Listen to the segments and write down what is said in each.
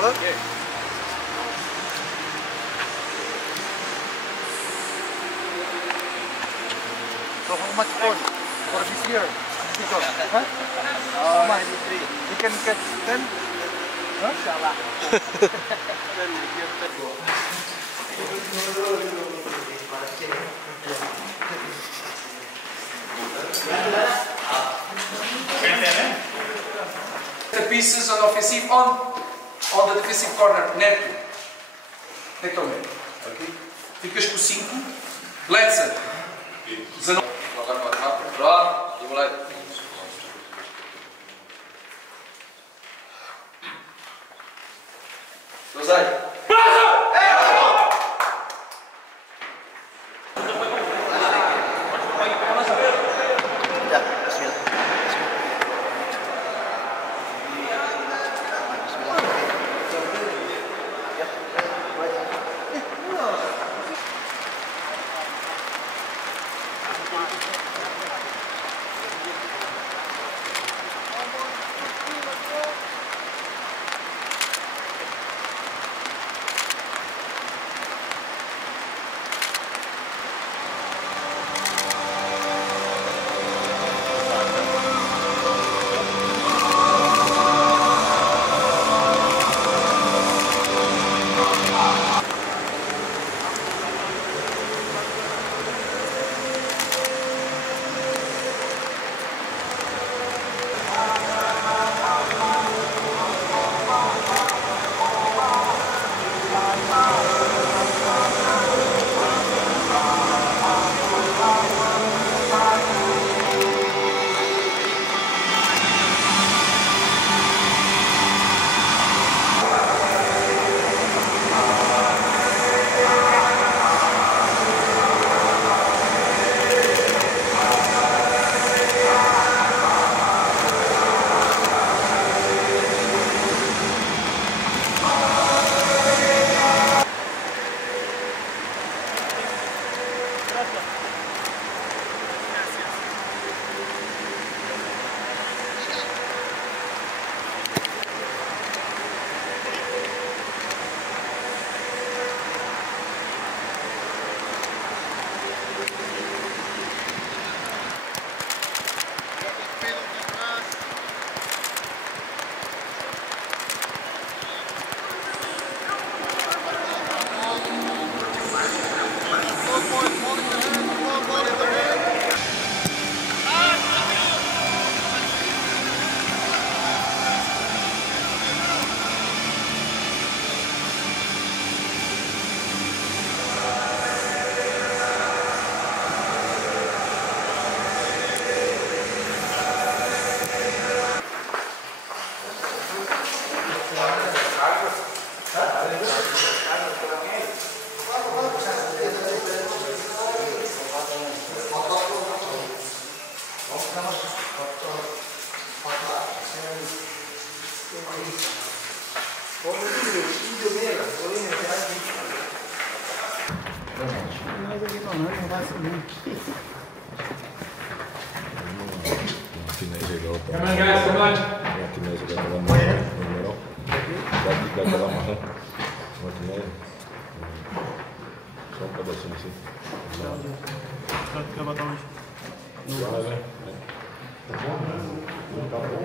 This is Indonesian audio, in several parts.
Shoulder. Okay. So how much for this year? Huh? How much? You can get 10? Huh? Inshallah. The pieces on offensive on the defensive corner, neto. Neto mesmo. Ok? Ficas com 5. Letson. 19. Agora mais rápido. Pronto. E vou lá. Rosário. Come on guys, come on. Só um pedacinho assim. Quer botar onde? Vai, vai. Tá bom?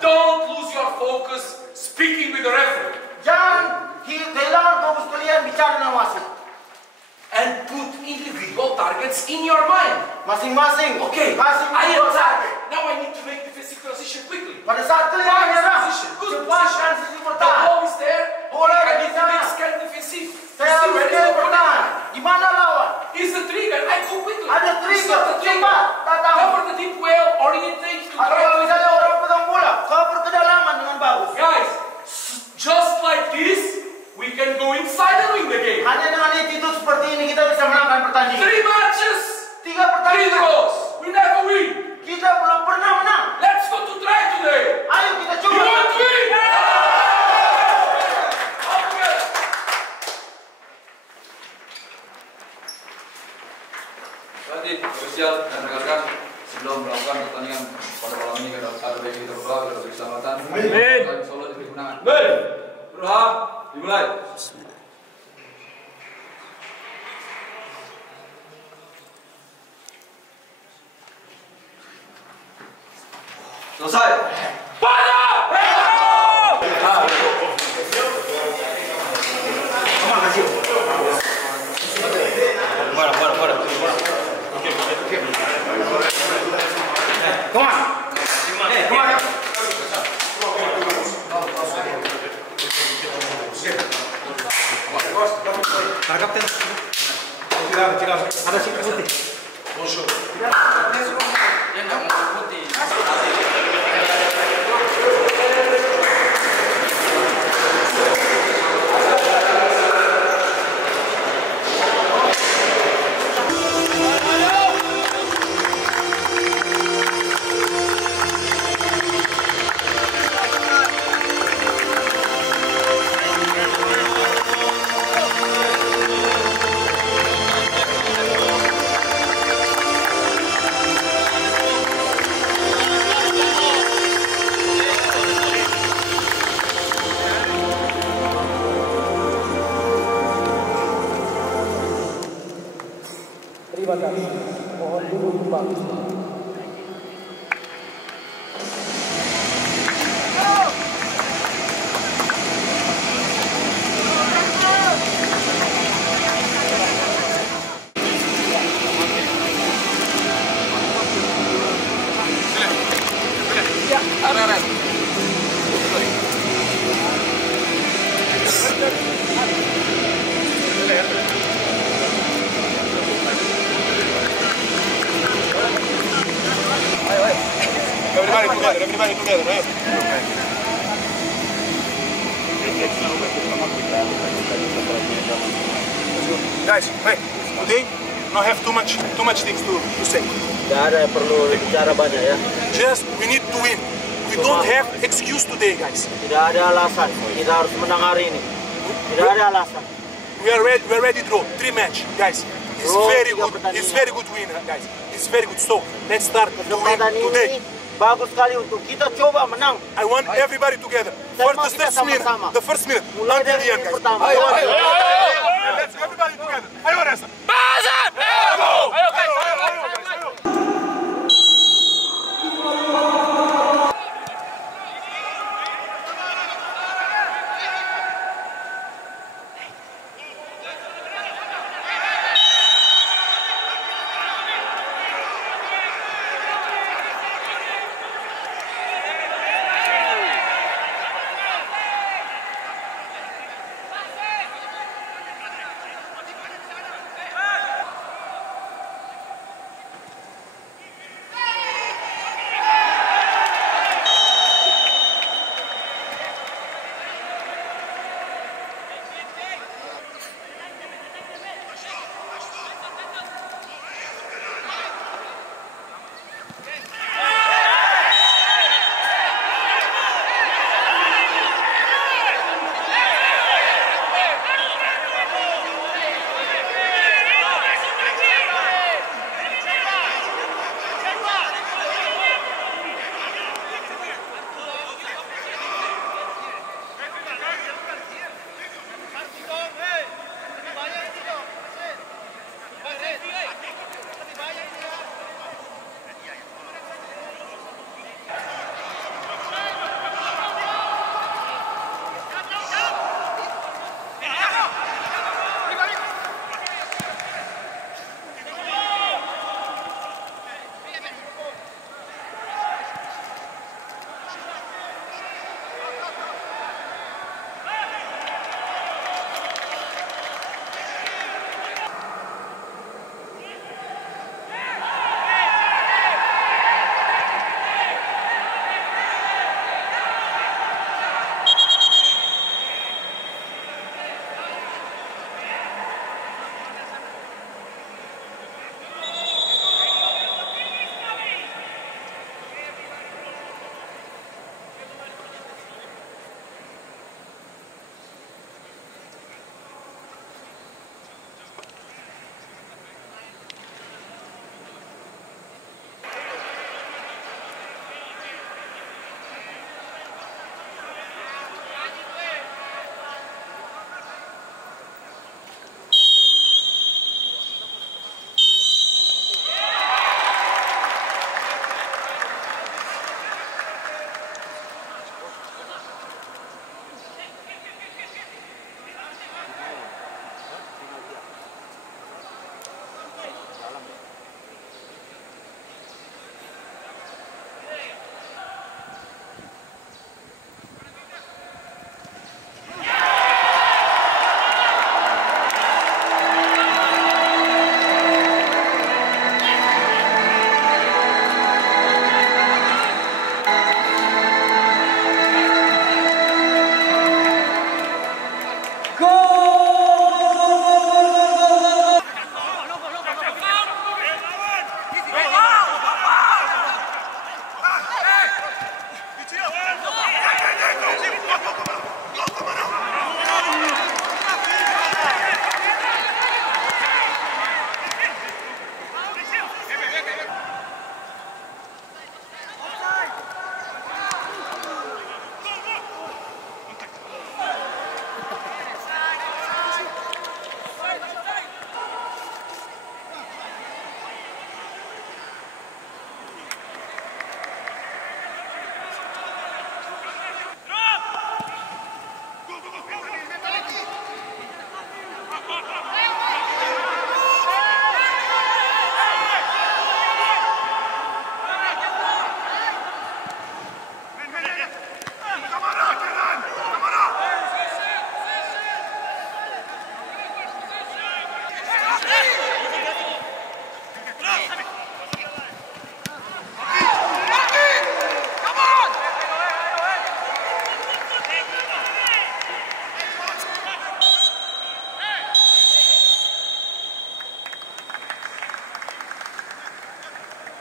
Don't lose your focus speaking with the referee. Jangan hilang fokus kalian bicara dengan wasit. And put individual targets in your mind. Masing-masing. Okay, Masing I am target. Now I need to make defensive transition quickly. Pada saat kalian menyerang, Position, good cepat position. transisi The bertahan. ball is there. Bola I ada need di to make sana. scan defensive. Saya See harus where is skill the bertahan. opponent? Di mana lawan? Is the trigger? I go quickly. Ada It's trigger. not the trigger. Cepat datang. Cover the deep well, orientate to Atau kalau misalnya orang pegang bola, cover kedalaman dengan bagus. Guys, just like this, pertandingan. 3 matches, 3 3 pertandingan. draws. We never win. Kita belum pernah menang. Let's go to try today. Ayo kita You coba. want to win? All together. Berarti ofisial dan rekan-rekan sebelum melakukan pertandingan pada malam ini kita ada baik kita berdoa kita berkeselamatan. Amin. Solo diberi kemenangan. Amin. Berdoa dimulai. Selesai. Come on. Para kapten. Tiga. Ada sih putih. Dia nggak mau putih. Everybody together, right? Guys, wait. Today, not have too much things to say. Tidak ada yang perlu bicara banyak ya. Just we need to win. We don't have excuse today, guys. Tidak ada alasan. Kita harus menang hari ini. Tidak ada alasan. We are ready to draw 3 match, guys. It's Draw very 3 good. pertandingan. It's very good win, guys. It's very good. So let's start to win Kesempatan today. ini bagus sekali untuk kita coba menang. I want everybody together. Saya mau First kita minute, sama-sama. the first minute, Mulai until dari the end, menit guys. pertama. Let's go, everybody together. Ayo, Reza.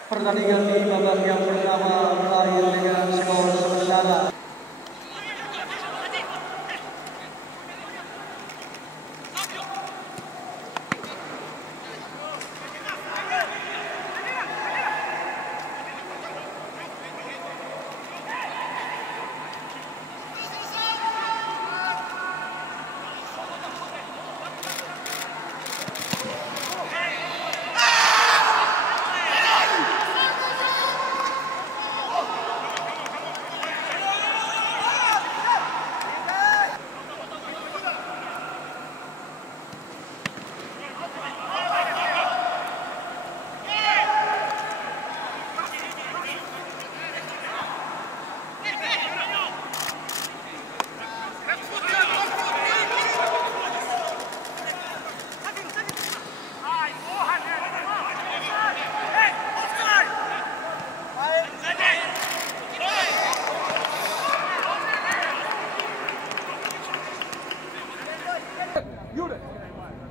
Pertandingan di babak yang pertama berakhir dengan skor sementara.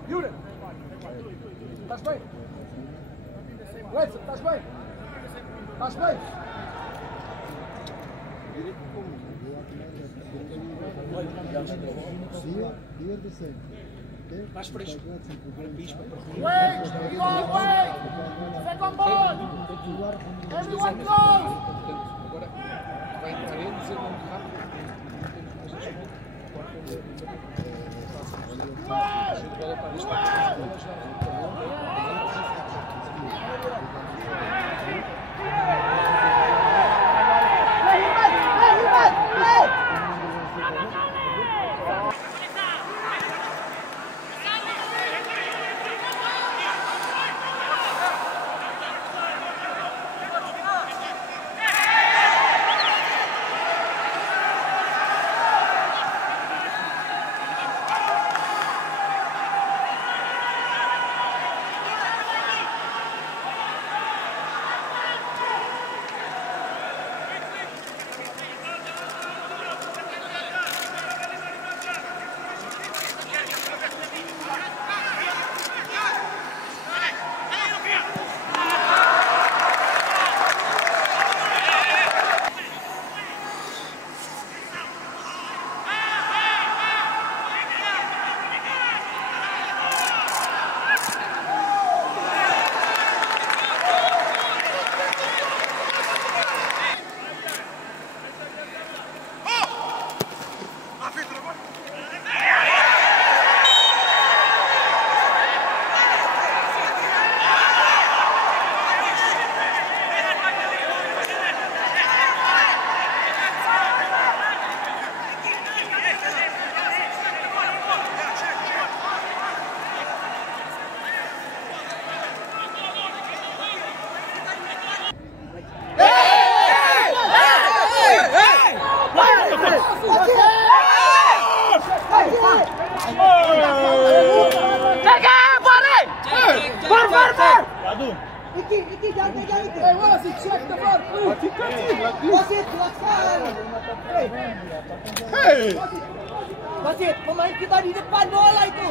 Unit. Touch play. Right, touch play. Touch play. Mais para isto. Wait! Second ball! Everyone close! Agora vai entrar ele dizer muito rápido. Iki, jangan pegang itu. Wasit, check the ball. Wasit, laksanakan. Wasit, pemain kita di depan bola itu.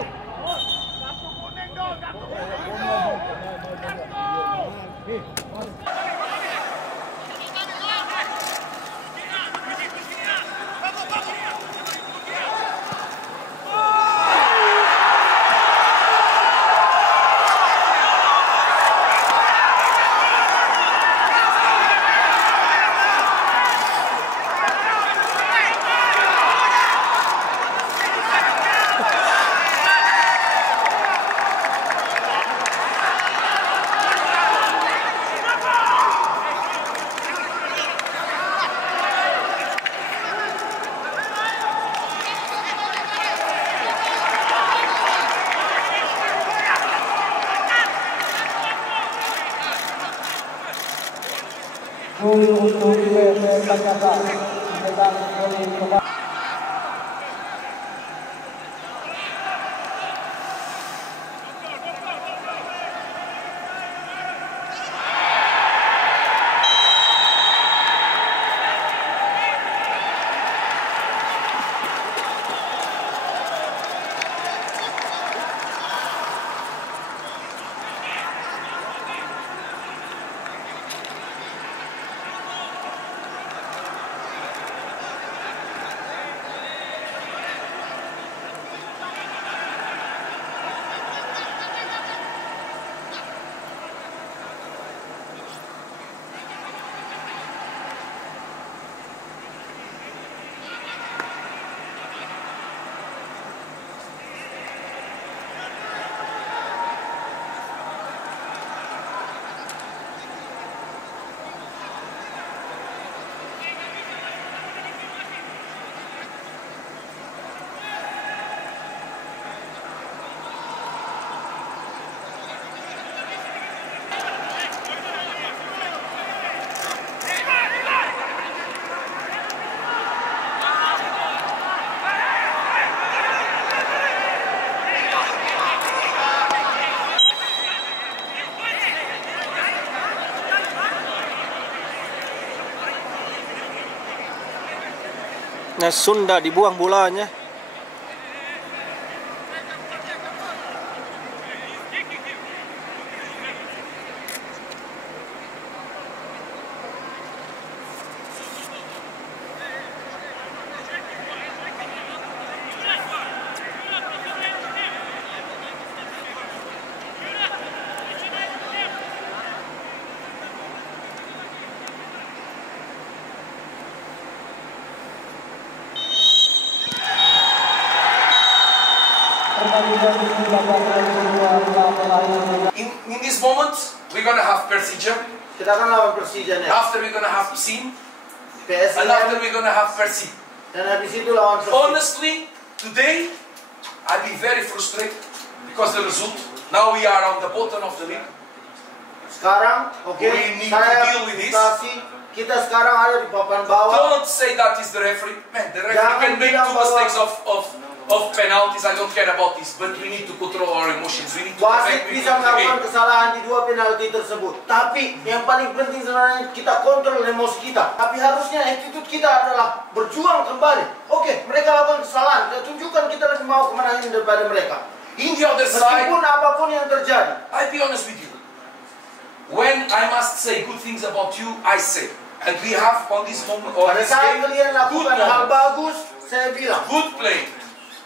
Untuk Jakarta sedang oleh Nah, Sunda dibuang bolanya. In this moment, we're gonna have Persija. Kita akan lawan Persija nih. After we're gonna have Psim, PSM. and after we're gonna have Persib. Dan habis itu lawan Persib. Honestly, today I'll be very frustrated because the result. Now we are on the bottom of the league. Sekarang, oke, We need to saya deal with this. kita sekarang ada di papan bawah. Don't say that is the referee. Man, the referee Jangan can make bilang two bahwa- mistakes of penalties. I don't care about this, but we need to control our emotions. We need to Wasit protect bisa the melakukan game. kesalahan di 2 penalti tersebut. Tapi yang paling penting sebenarnya kita kontrol emosi kita. Tapi harusnya attitude kita adalah berjuang kembali. Oke, mereka lakukan kesalahan. Kita tunjukkan kita lebih mau kemenangan daripada mereka. In the other side, Meskipun apapun yang terjadi. I'll be honest with you. When I must say good things about you, I say. And we have on this moment, on Pada this saat game, kalian good lakukan hal moments, bagus, saya bilang. good play.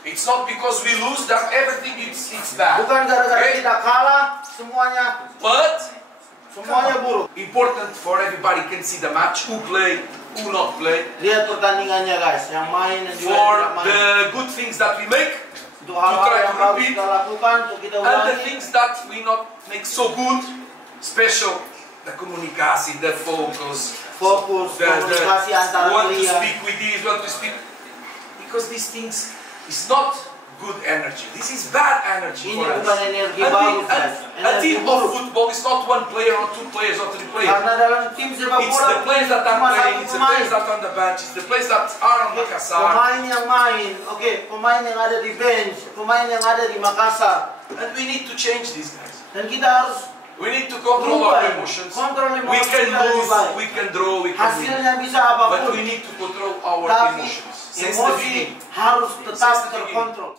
It's not because we lose that everything it's bad. Bukan gara-gara Okay? kita kalah, semuanya But buruk. important for everybody can see the match, who play, who not play. Lihat pertandingannya guys, yang main dan juga yang For tidak main. the good things that we make, Untuk hal-hal try yang to bagus repeat. kita lakukan, untuk kita and the ulangi. things that we not make so good, special, the communication, the focus, Fokus, komunikasi antara want to kalian. speak with this, want to speak, because these things is not good energy. This is bad energy Ini for us. bukan energi A bagus, team- guys. a Energi team of buruk. football is not one player or two players or three players. Karena dalam tim sepak It's bola the players that are cuma playing, satu it's the pemain. players that are on the bench, it's the players that are on Makassar. Pemain yang main, oke, pemain yang ada di bench, pemain yang ada di Makassar. And we need to change these guys. Dan kita harus We need to control berubah our ini. emotions. Kontrol We emosi can kita lebih lose, baik. we can draw, we can win. Hasilnya bisa But apapun. we need to control our Tapi emotions. Since the emosi beginning. harus tetap Since the beginning. terkontrol.